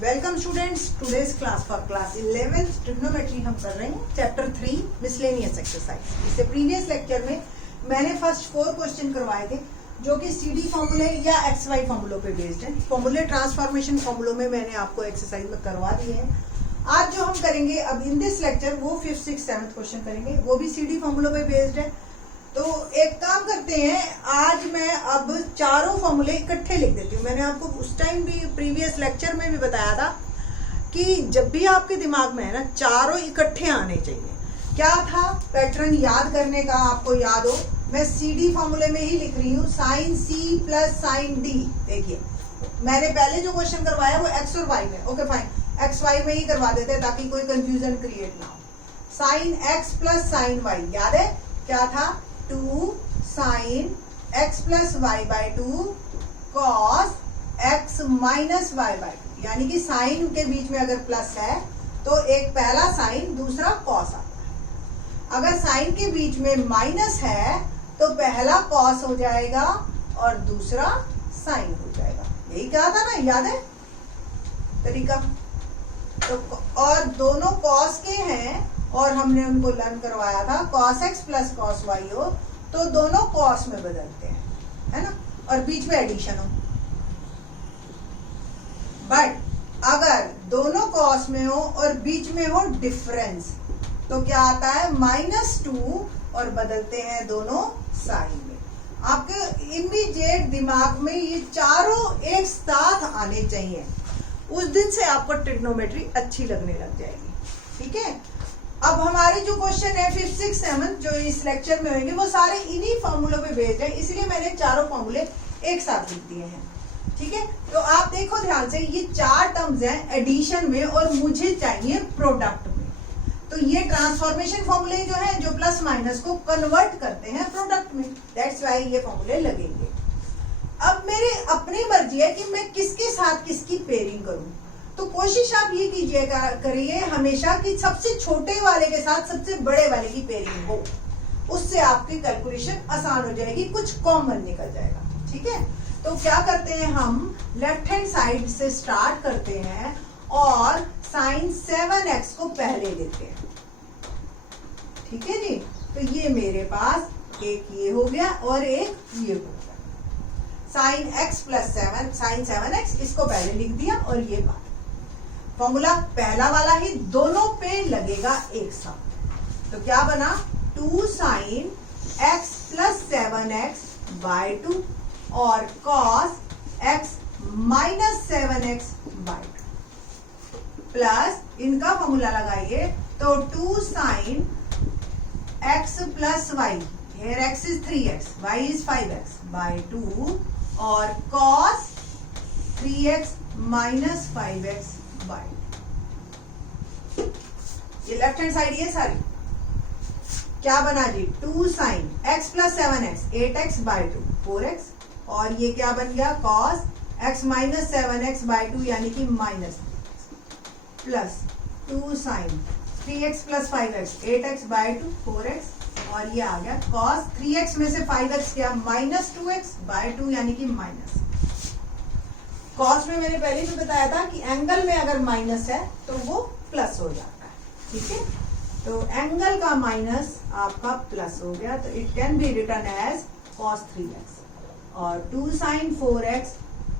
Welcome students, today's class for class 11th trigonometry हम कर रहे हैं चैप्टर 3 मिसलेनियस एक्सरसाइज। इससे प्रीवियस लेक्चर में मैंने फर्स्ट 4 क्वेश्चन करवाए थे जो कि सीडी फॉर्मूले या एक्सवाई फॉर्मूलों पे बेस्ड है। फॉर्मूले ट्रांसफॉर्मेशन फॉर्मूलों में मैंने आपको एक्सरसाइज में करवा दिए हैं। आज जो हम करेंगे अब इन दिस लेक्चर वो 5th 6th 7th क्वेश्चन करेंगे, वो भी सीडी फॉर्मूलों पे बेस्ड है। तो एक काम करते हैं, आज मैं अब चारों फॉर्मूले इकट्ठे लिख देती हूँ। मैंने आपको उस टाइम भी प्रीवियस लेक्चर में भी बताया था कि जब भी आपके दिमाग में है ना, चारों इकट्ठे आने चाहिए। क्या था पैटर्न याद करने का, आपको याद हो, मैं सी डी फॉर्मूले में ही लिख रही हूँ, sine C plus sine D. देखिए मैंने पहले जो क्वेश्चन करवाया वो एक्स और वाई में, ओके फाइन, एक्स वाई में ही करवा देते हैं ताकि कोई कंफ्यूजन क्रिएट ना हो। Sine X plus sine Y, याद है क्या था? 2 sine x plus Y by 2 cos x minus Y by 2, यानी कि साइन के बीच में अगर प्लस है तो एक पहला साइन दूसरा कॉस आता है। अगर साइन के बीच में माइनस है तो पहला कॉस हो जाएगा और दूसरा साइन हो जाएगा। यही कहा था ना, याद है तरीका? तो और दोनों कॉस के हैं और हमने उनको लर्न करवाया था cos x plus cos y हो तो दोनों cos में बदलते हैं, है ना, और बीच में एडिशन हो। बट अगर दोनों cos में हो और बीच में हो डिफरेंस तो क्या आता है? -2 और बदलते हैं दोनों साइन में। आपके इमीडिएट दिमाग में ये चारों एक साथ आने चाहिए, उस दिन से आपको ट्रिग्नोमेट्री अच्छी लगने लग जाएगी। ठीक है, अब हमारे जो क्वेश्चन है 5th 6th 7th जो इस लेक्चर में होंगे वो सारे इन्हीं फॉर्मूलों पे बेस्ड है, इसलिए मैंने चारों फॉर्मूले एक साथ लिख दिए हैं। ठीक है, तो आप देखो ध्यान से, ये 4 टर्म्स हैं एडिशन में और मुझे चाहिए प्रोडक्ट में। तो ये ट्रांसफॉर्मेशन फॉर्मूले जो है जो प्लस माइनस को कन्वर्ट करते हैं प्रोडक्ट में, दैट्स वाई ये फॉर्मूले लगेंगे। अब मेरे अपनी मर्जी है कि मैं किसके साथ किसकी पेयरिंग करूं। तो कोशिश आप ये कीजिएगा, करिए हमेशा कि सबसे छोटे वाले के साथ सबसे बड़े वाले की पेयरिंग हो, उससे आपकी कैलकुलेशन आसान हो जाएगी, कुछ कॉमन निकल जाएगा। ठीक है, तो क्या करते हैं, हम लेफ्ट हैंड साइड से स्टार्ट करते हैं और साइन 7x को पहले लेते हैं। ठीक है जी, तो ये मेरे पास एक ये हो गया और एक ये हो गया। Sign x plus 7 sign 7x, इसको पहले लिख दिया और ये बात फॉर्मूला पहला वाला ही दोनों पे लगेगा एक साथ। तो क्या बना? 2 sine x plus 7x by 2 और cos x minus 7x by 2 plus इनका फॉर्मूला लगाइए तो 2 sine x plus Y, here x is 3x, y is 5x by 2 और cos 3x minus 5x by. ये लेफ्ट हैंड साइड ये सारी क्या बना जी? 2 sine x plus 7x 8x by 2 4x और ये क्या बन गया? cos x minus 7x by 2 यानी कि minus plus 2 sine 3x plus 5x 8x by 2 4x और ये आ गया cos 3x में से 5x क्या? माइनस 2x बाई 2 यानी कि माइनस। कॉस में मैंने पहले भी बताया था कि एंगल में अगर माइनस है तो वो प्लस हो जाता है। ठीक है, तो एंगल का माइनस आपका प्लस हो गया, तो it can be written as cos 3x और 2 साइन 4x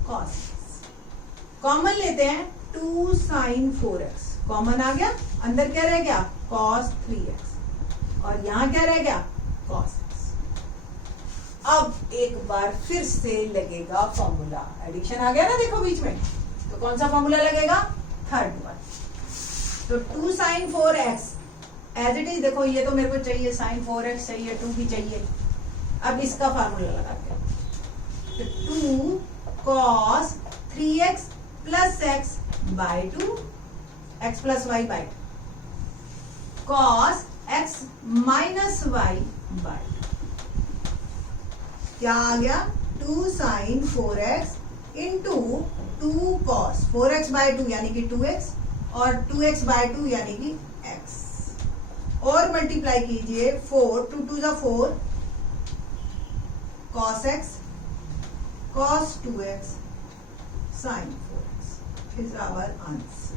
cos। कॉमन लेते हैं, 2 साइन 4x कॉमन आ गया, अंदर क्या रह गया? cos 3x और यहां क्या रह गया? cos। अब एक बार फिर से लगेगा फॉर्मूला, एडिशन आ गया ना, देखो बीच में, तो कौन सा फॉर्मूला लगेगा? Third one. तो 2 sign 4x as it is, देखो ये तो मेरे को चाहिए, साइन 4x चाहिए, 2 भी चाहिए। अब इसका फॉर्मूला लगाते हैं, तो 2 cos 3x plus x by 2 x plus Y by 2 cos x minus Y by 2 क्या आ गया? 2 sign 4x into 2 cos 4x by 2 यानी कि 2x और 2x बाई 2 यानी कि x और मल्टीप्लाई कीजिए 4 2 2 जा 4 cos x cos 2x sine 4x। Is our answer.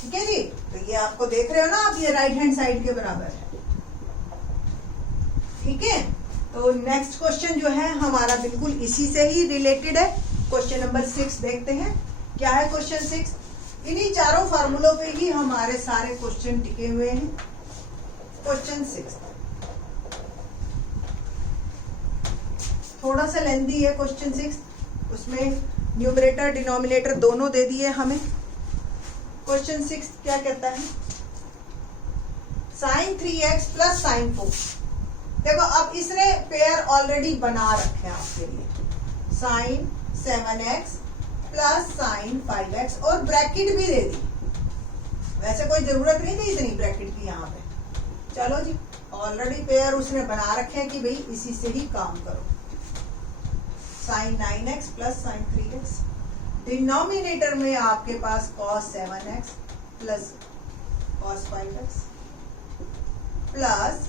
ठीक है जी, तो ये आपको देख रहे हो ना आप, ये राइट हैंड साइड के बराबर है। ठीक है, तो नेक्स्ट क्वेश्चन जो है हमारा बिल्कुल इसी से ही रिलेटेड है। क्वेश्चन नंबर 6 देखते हैं क्या है। क्वेश्चन 6 इन्हीं चारों फार्मूलों पे ही हमारे सारे क्वेश्चन टिके हुए हैं। क्वेश्चन 6 थोड़ा सा लेंथी है। क्वेश्चन 6 उसमें न्यूमरेटर डिनोमिनेटर दोनों दे दिए हमें। क्वेश्चन 6 क्या कहता है, sin 3x प्लस sin 4। देखो अब इसने पेयर ऑलरेडी बना रखे हैं आपके लिए, sin 7x plus sin 5x और ब्रैकेट भी दे दी। वैसे कोई जरूरत नहीं थी इतनी ब्रैकेट की यहाँ पे। चलो जी, ऑलरेडी पेयर उसने बना रखे हैं कि भाई इसी से ही काम करो। sin 9x plus sin 3x, denominator में आपके पास cos 7x plus cos 5x plus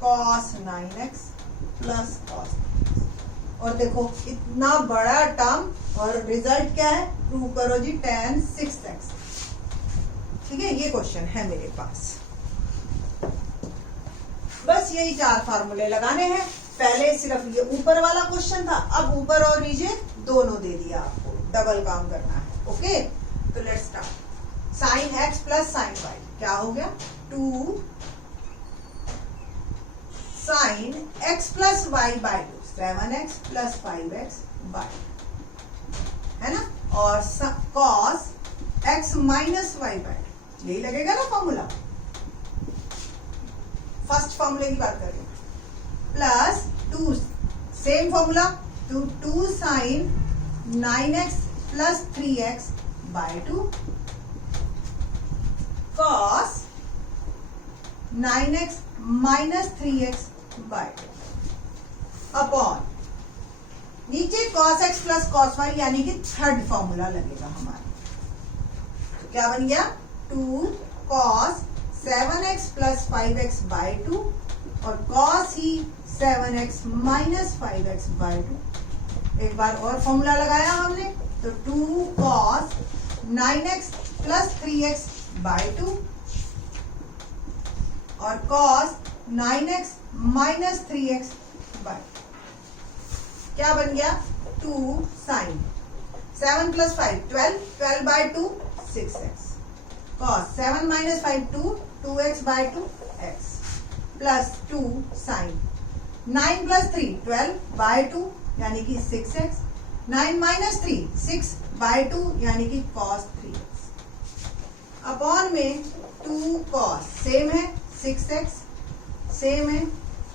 cos 9x plus cos 9x। और देखो इतना बड़ा टर्म और रिजल्ट क्या है, प्रूव करो जी tan 6x। ठीक है, ये क्वेश्चन है मेरे पास। बस यही 4 फार्मूले लगाने हैं। पहले सिर्फ ये ऊपर वाला क्वेश्चन था, अब ऊपर और नीचे दोनों दे दिया आपको, डबल काम करना है। ओके, तो let's start. sin x plus sin y क्या हो गया, 2 sin x plus y by 2, 7x plus 5x by, है ना, और cos x minus y by, यही लगेगा ना फॉर्मूला। फर्स्ट फॉर्मूले की बात करें, plus 2 same formula, 2 sin 9x plus 3x by 2 cos 9x minus 3x by 2 upon नीचे cos x plus cos y, यानी कि थर्ड फॉर्मूला लगेगा हमारा। तो क्या बन गया, 2 cos 7x plus 5x bye 2 और cos ही 7x माइनस 5x बाय 2। एक बार और फॉर्मूला लगाया हमने, तो 2 cos 9x plus 3x by 2 और cos 9x minus 3x bye, क्या बन गया, 2 sin 7 plus 5 12, 12 by 2 6x, cos 7 minus 5 2, 2x by 2 x प्लस 2 sin 9 प्लस 3 12 बाय 2 यानी कि 6x, 9 माइनस 3 6 बाय 2 यानी कि cos 3x अपॉन में 2 cos सेम है 6x, सेम है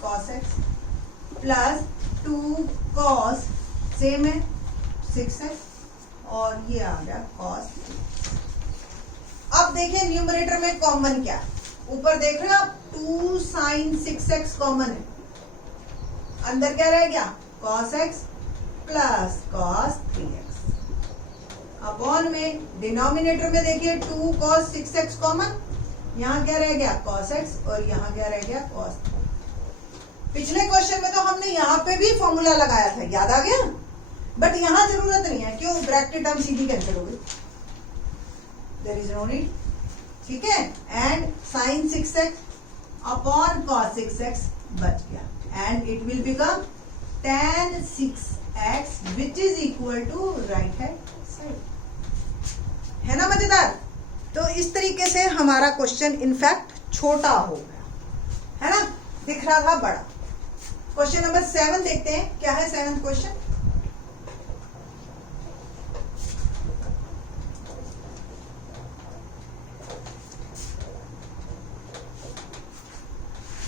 cos x प्लस 2 cos सेम है 6x और ये आ गया cos 3x। अब देखिए न्यूमरेटर में कॉमन क्या, ऊपर देख रहे हो आप 2 sin 6x कॉमन है, अंदर क्या रह गया cos x plus cos 3x upon में डिनोमिनेटर में देखिए 2 cos 6x कॉमन, यहाँ क्या रह गया cos x और यहाँ क्या रह गया cos 3। पिछले क्वेश्चन में तो हमने यहाँ पे भी फॉर्मूला लगाया था, याद आ गया, बट यहाँ जरूरत नहीं है, क्यों, ब्रैकेट टर्म सीधी कैंसिल हो गई, देयर इज नो नीड। ठीक है, and sin 6x upon cos 6x बच गया and it will become tan 6x which is equal to right hand side. है ना मजेदार। तो इस तरीके से हमारा क्वेश्चन इनफैक्ट छोटा हो गया, है ना, दिख रहा था बड़ा। क्वेश्चन नंबर 7 देखते हैं क्या है 7th क्वेश्चन।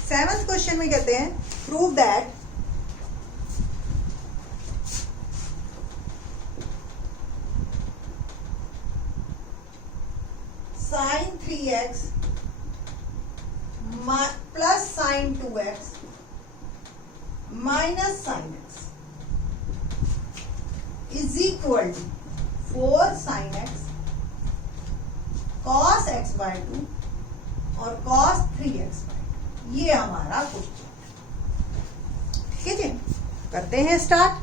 सेवंथ क्वेश्चन में कहते हैं prove that sin 3x plus sin 2x minus sin x is equal to 4 sin x cos x by 2 और cos 3x बाय 2। ये हमारा क्वेश्चन। ठीक है जी, करते हैं start.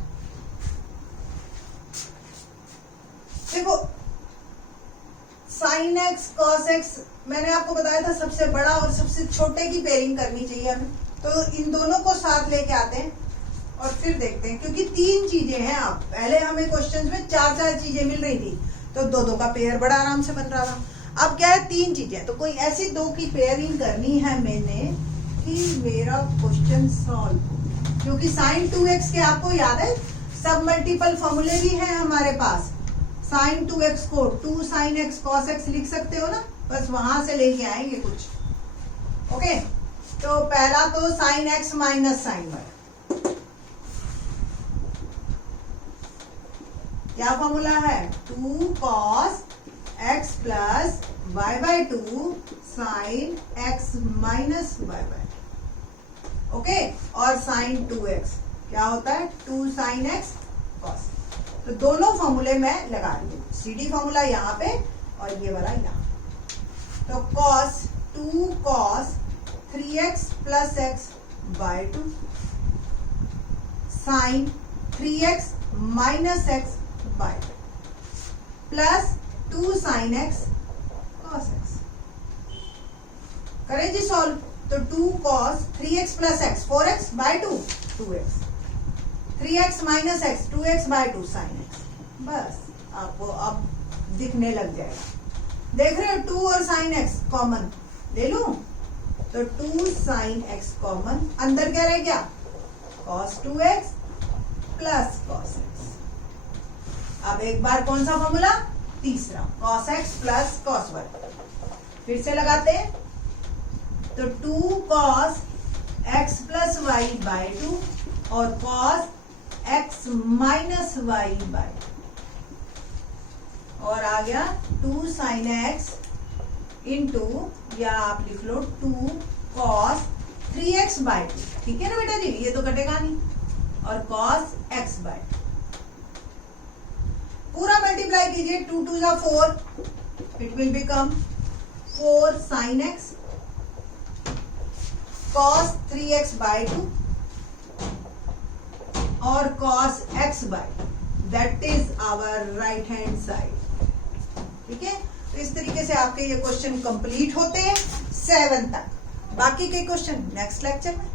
Sine x cos x, मैंने आपको बताया था सबसे बड़ा और सबसे छोटे की पेयरिंग करनी चाहिए हमें, तो इन दोनों को साथ लेके आते हैं और फिर देखते हैं, क्योंकि 3 चीजें हैं। आप पहले हमें क्वेश्चंस में 4 चीजें मिल रही थी, तो 2 का पेयर बड़ा आराम से बन रहा था। अब क्या है 3 चीजें, तो कोई ऐसी 2 की पेयरिंग करनी है मैंने कि मेरा क्वेश्चन सॉल्व, क्योंकि साइन 2x के आपको याद है सब मल्टीपल फॉर्मूले भी हैं हमारे पास। साइन 2x को 2 साइन x cos x लिख सकते हो ना, बस वहां से लेके आएंगे कुछ। ओके, तो पहला तो sine x minus sine y, क्या फॉर्मूला है 2 cos x plus y by 2 sine x minus y by, okay, और साइन 2x क्या होता है 2 साइन x cos। तो दोनों फॉर्मूले मैं लगा रही हूँ, CD फॉर्मूला यहाँ पे और ये वाला यहाँ। तो cos 2 cos 3x plus x by 2 sine 3x minus x by 2 plus 2 sine x cos x। करें जी सॉल्व, तो 2 cos 3x plus x 4x by 2 2x, 3x minus x 2x by 2 sine x। बस आपको अब दिखने लग जाएगा, देख रहे हो 2 और साइन x कॉमन ले लूं, तो 2 साइन x कॉमन, अंदर क्या रह गया cos 2x plus cos x। अब एक बार कौन सा फॉर्मूला, तीसरा cos x plus cos y, फिर से लगाते हैं, तो 2 cos x plus y by 2 और cos x minus y by, और आ गया 2 साइन x इंटू, या आप लिख लो 2 cos 3x बाय 2, ठीक है ना बेटा जी, ये तो कटेगा नहीं, और cos x बाय, पूरा मल्टीप्लाई कीजिए, 2 2 जा 4, it will become 4 sine x cos 3x by 2 और cos x by, that is our right hand side. ठीक है, तो इस तरीके से आपके ये क्वेश्चन कंप्लीट होते हैं 7 तक। बाकी के क्वेश्चन नेक्स्ट लेक्चर में।